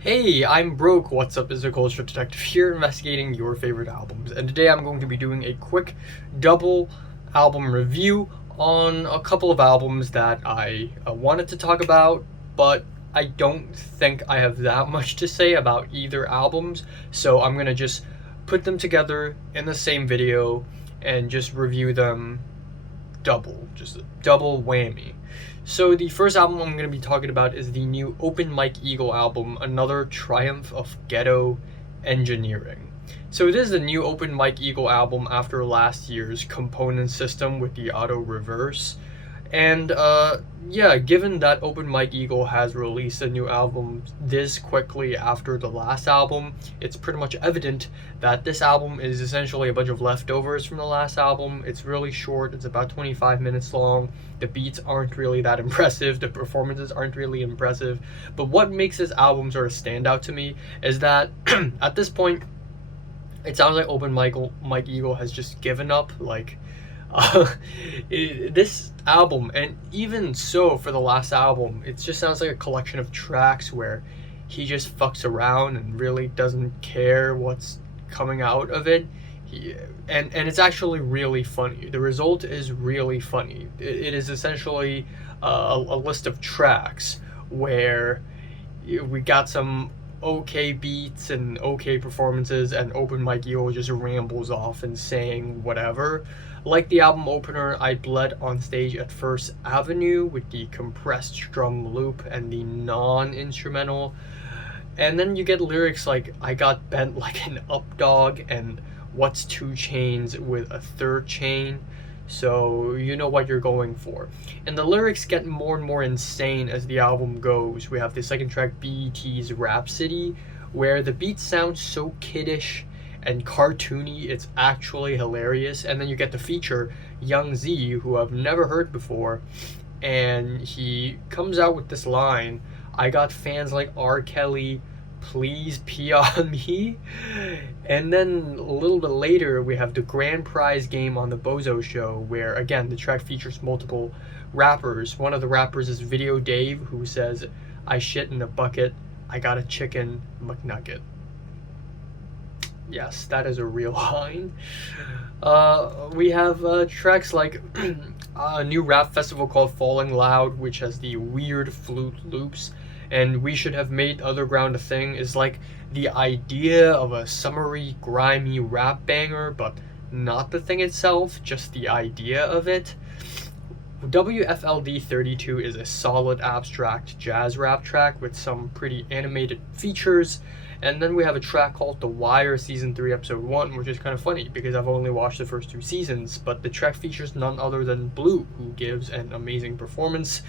Hey, I'm Broke. What's up? Is a culture detective here investigating your favorite albums. And today I'm going to be doing a quick double album review on a couple of albums that I wanted to talk about, but I don't think I have that much to say about either albums. So I'm going to just put them together in the same video and just review them just a double whammy. So the first album I'm going to be talking about is the new Open Mike Eagle album, another triumph of ghetto engineering. So it is the new Open Mike Eagle album after last year's component system with the auto reverse. And yeah, given that Open Mike Eagle has released a new album this quickly after the last album, it's pretty much evident that this album is essentially a bunch of leftovers from the last album. It's really short, it's about 25 minutes long. The beats aren't really that impressive, the performances aren't really impressive. But what makes this album sort of stand out to me is that at this point, it sounds like Mike Eagle has just given up. Uh, this album, and even so for the last album, it just sounds like a collection of tracks where he just fucks around and really doesn't care what's coming out of it. And it's actually really funny. The result is really funny. It is essentially a list of tracks where we got some okay beats and okay performances, and Open Mike Eagle just rambles off and saying whatever. Like the album opener, I Bled on Stage at First Avenue with the compressed drum loop and the non-instrumental. And then you get lyrics like I got bent like an updog and what's two chains with a third chain. So you know what you're going for. And the lyrics get more and more insane as the album goes. We have the second track, BET's Rhapsody, where the beats sound so kiddish and cartoony, it's actually hilarious. And then you get the feature, Young Z, who I've never heard before, and he comes out with this line, I got fans like R. Kelly, please pee on me. And then a little bit later, we have the grand prize game on the Bozo Show, where again, the track features multiple rappers. One of the rappers is Video Dave, who says, I shit in a bucket, I got a chicken McNugget. Yes, that is a real line. We have tracks like a new rap festival called Falling Loud, which has the weird flute loops, and We Should Have Made Underground a Thing is like the idea of a summery, grimy rap banger, but not the thing itself, just the idea of it. WFLD 32 is a solid abstract jazz rap track with some pretty animated features. And then we have a track called The Wire Season 3 Episode 1, which is kind of funny because I've only watched the first two seasons, but the track features none other than Blue, who gives an amazing performance.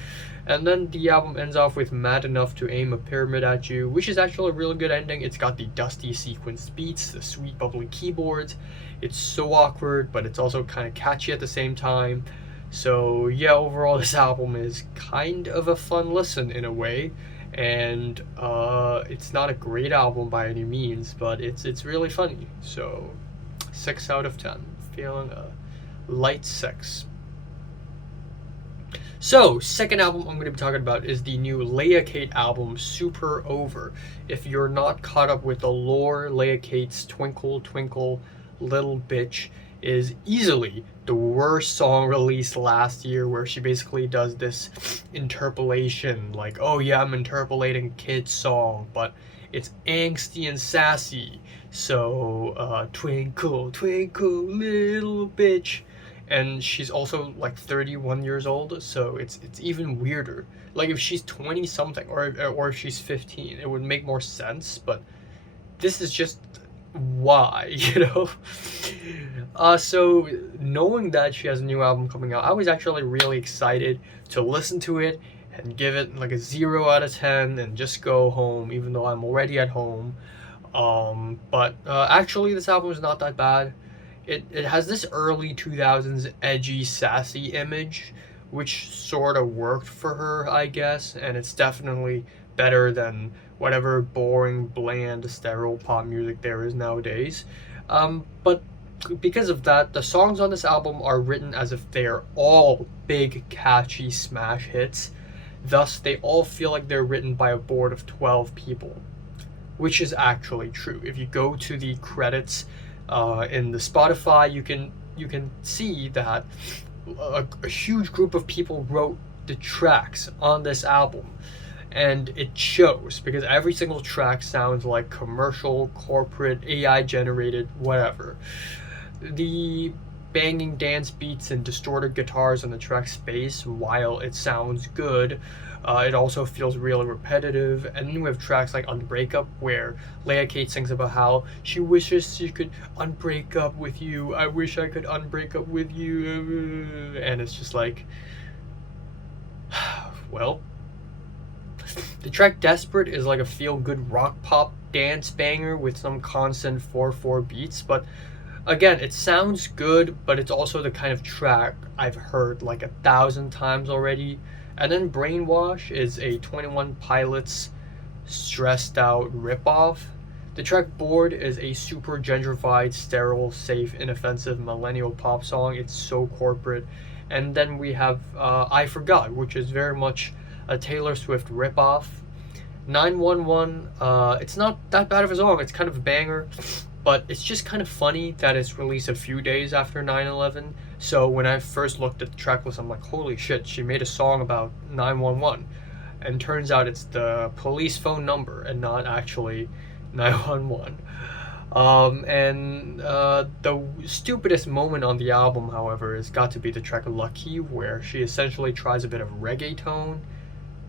And then the album ends off with Mad Enough to Aim a Pyramid at You, which is actually a really good ending. It's got the dusty sequenced beats, the sweet bubbly keyboards. It's so awkward, but it's also kind of catchy at the same time. So yeah, overall this album is kind of a fun listen in a way, and it's not a great album by any means, but it's really funny. So 6 out of 10, feeling a light 6. So, second album I'm going to be talking about is the new Leah Kate album, Super Over. If you're not caught up with the lore, Leah Kate's Twinkle Twinkle Little Bitch is easily the worst song released last year, where she basically does this interpolation like, oh yeah, I'm interpolating Kid's song, but it's angsty and sassy. So twinkle twinkle little bitch, and she's also like 31 years old, so it's even weirder. Like if she's 20 something, or if she's 15, it would make more sense, but this is just why, you know? So knowing that she has a new album coming out, I was actually really excited to listen to it and give it like a 0 out of 10 and just go home, even though I'm already at home. But actually this album is not that bad. It has this early 2000s edgy, sassy image, which sort of worked for her, I guess, and it's definitely better than whatever boring, bland, sterile pop music there is nowadays. But because of that, the songs on this album are written as if they are all big, catchy smash hits. Thus, they all feel like they're written by a board of 12 people. which is actually true. If you go to the credits in the Spotify, you can see that a huge group of people wrote the tracks on this album, and it shows because every single track sounds like commercial, corporate, AI generated, whatever. The banging dance beats and distorted guitars on the track Space, while it sounds good, it also feels really repetitive. And then we have tracks like Unbreak Up, where Leah Kate sings about how she wishes she could unbreak up with you. I wish I could unbreak up with you. And it's just like, well, the track Desperate is like a feel-good rock pop dance banger with some constant 4/4 beats, but again, it sounds good, but it's also the kind of track I've heard like 1,000 times already. And then Brainwash is a 21 Pilots stressed out ripoff. The track Bored is a super gentrified, sterile, safe, inoffensive millennial pop song. It's so corporate. And then we have I Forgot, which is very much a Taylor Swift ripoff. 911, it's not that bad of a song. It's kind of a banger, but it's just kind of funny that it's released a few days after 9/11. So when I first looked at the track list, I'm like, holy shit, she made a song about 911. And turns out it's the police phone number and not actually 911. The stupidest moment on the album, however, has got to be the track Lucky, where she essentially tries a bit of reggaeton.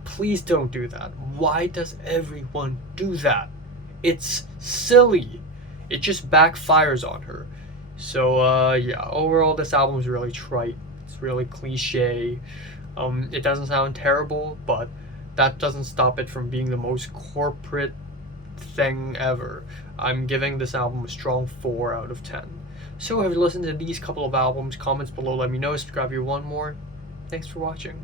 Please don't do that. Why does everyone do that? It's silly. It just backfires on her. So yeah, overall this album is really trite. It's really cliche. It doesn't sound terrible, but that doesn't stop it from being the most corporate thing ever. I'm giving this album a strong 4 out of 10. So have you listened to these couple of albums? Comments below, let me know. Subscribe if you want more. Thanks for watching.